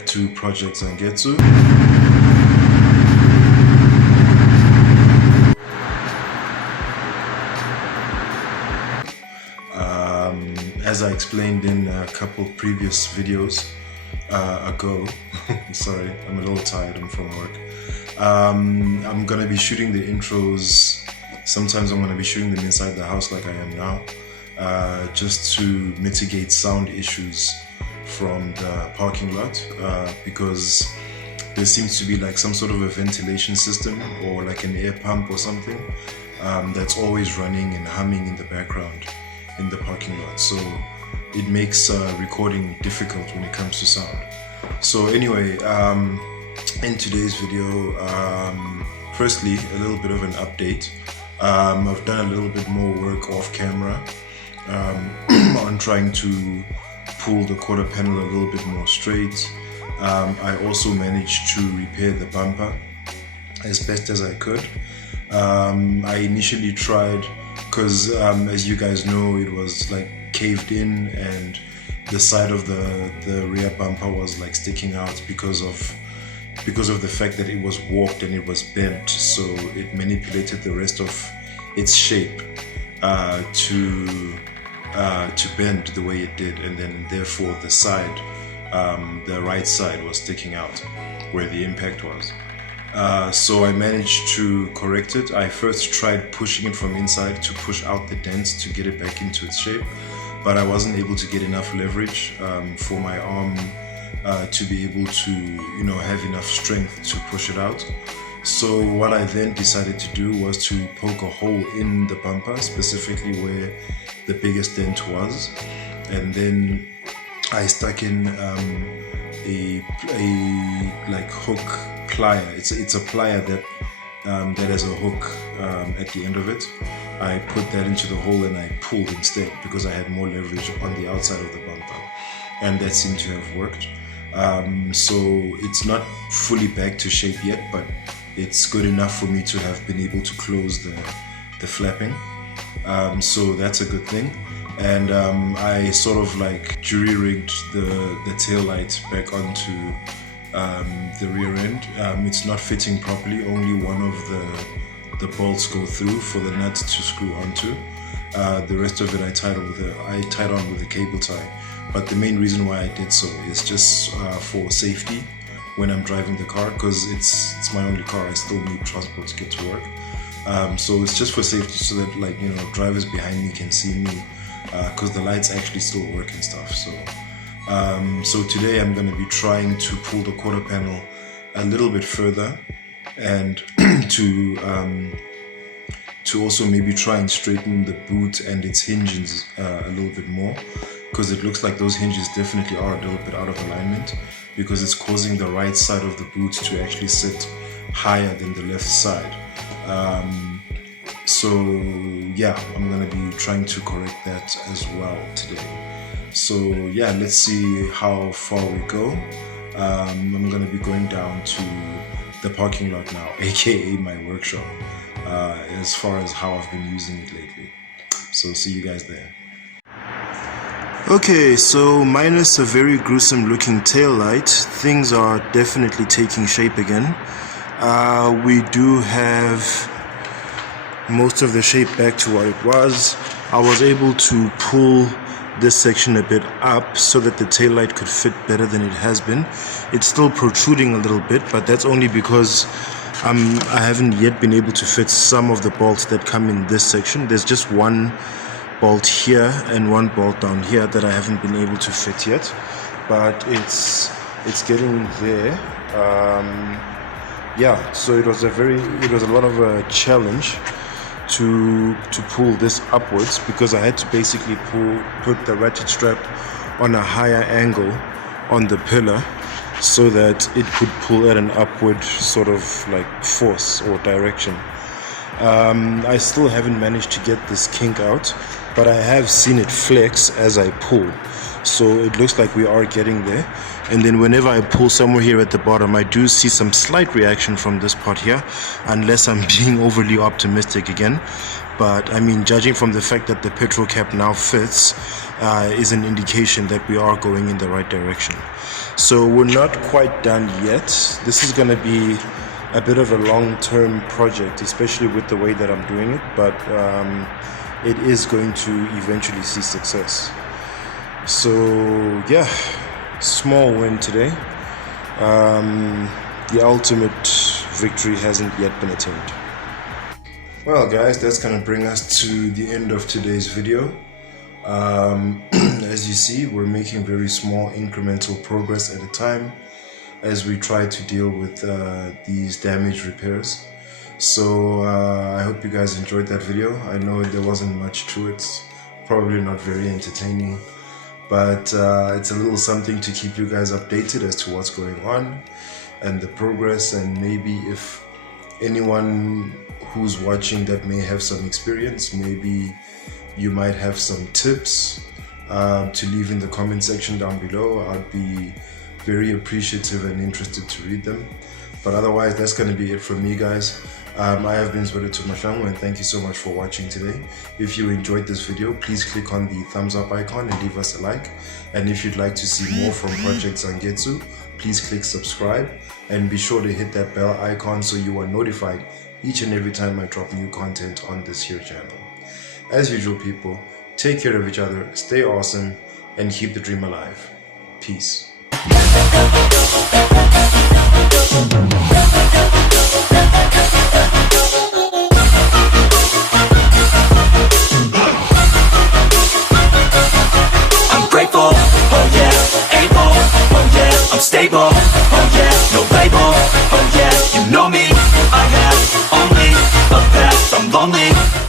back to Project Zangetsu. As I explained in a couple previous videos ago, sorry, I'm a little tired, I'm from work. I'm gonna be shooting the intros. Sometimes I'm gonna be shooting them inside the house like I am now, just to mitigate sound issues from the parking lot, because there seems to be like some sort of a ventilation system or like an air pump or something that's always running and humming in the background in the parking lot, so it makes recording difficult when it comes to sound. So anyway, in today's video, firstly a little bit of an update. I've done a little bit more work off camera on trying to pull the quarter panel a little bit more straight. I also managed to repair the bumper as best as I could. I initially tried, because as you guys know, it was like caved in and the side of the rear bumper was like sticking out because of the fact that it was warped and it was bent, so it manipulated the rest of its shape to bend the way it did, and then therefore the side, the right side, was sticking out where the impact was. So I managed to correct it. I first tried pushing it from inside to push out the dents to get it back into its shape, but I wasn't able to get enough leverage for my arm to be able to, you know, have enough strength to push it out. So what I then decided to do was to poke a hole in the bumper, specifically where the biggest dent was, and then I stuck in a like hook plier. It's a plier that has a hook at the end of it. I put that into the hole and I pulled instead because I had more leverage on the outside of the bumper, and that seemed to have worked. So it's not fully back to shape yet, but it's good enough for me to have been able to close the flapping. So that's a good thing. And I sort of like jury-rigged the tail light back onto the rear end. It's not fitting properly. Only one of the bolts go through for the nut to screw onto. The rest of it I tied on with a cable tie. But the main reason why I did so is just for safety when I'm driving the car, because it's my only car. I still need transport to get to work. So it's just for safety, so that, like, you know, drivers behind me can see me, because the lights actually still work and stuff. So so today I'm going to be trying to pull the quarter panel a little bit further, and to also maybe try and straighten the boot and its hinges a little bit more, because it looks like those hinges definitely are a little bit out of alignment, because it's causing the right side of the boot to actually sit higher than the left side. So yeah, I'm gonna be trying to correct that as well today. So yeah, let's see how far we go. I'm gonna be going down to the parking lot now, aka my workshop, as far as how I've been using it lately. So see you guys there. Okay, so minus a very gruesome looking tail light, things are definitely taking shape again. We do have most of the shape back to what it was. I was able to pull this section a bit up so that the tail light could fit better than it has been. It's still protruding a little bit, but that's only because I haven't yet been able to fit some of the bolts that come in this section. There's just one bolt here and one bolt down here that I haven't been able to fit yet, but it's getting there. Yeah, so it was a lot of a challenge to pull this upwards, because I had to basically put the ratchet strap on a higher angle on the pillar so that it could pull at an upward sort of like force or direction. I still haven't managed to get this kink out, but I have seen it flex as I pull. So it looks like we are getting there. And then whenever I pull somewhere here at the bottom, I do see some slight reaction from this part here, unless I'm being overly optimistic again. But I mean, judging from the fact that the petrol cap now fits, is an indication that we are going in the right direction. So we're not quite done yet. This is going to be a bit of a long-term project, especially with the way that I'm doing it, but it is going to eventually see success. So yeah, small win today. The ultimate victory hasn't yet been attained. Well guys, that's gonna bring us to the end of today's video. As you see, we're making very small incremental progress at a time as we try to deal with these damage repairs. So I hope you guys enjoyed that video. I know there wasn't much to it, probably not very entertaining, but it's a little something to keep you guys updated as to what's going on and the progress, and maybe if anyone who's watching that may have some experience, maybe you might have some tips to leave in the comment section down below. I'd be very appreciative and interested to read them. But otherwise, that's going to be it from me, guys. I have been SUBARU Impreza, and thank you so much for watching today. If you enjoyed this video, please click on the thumbs up icon and leave us a like. And if you'd like to see more from Project Zangetsu, please click subscribe and be sure to hit that bell icon so you are notified each and every time I drop new content on this here channel. As usual, people, take care of each other, stay awesome, and keep the dream alive. Peace. I'm grateful, oh yeah, able, oh yeah, I'm stable, oh yeah, no label, oh yeah, you know me, I have only a path, I'm lonely.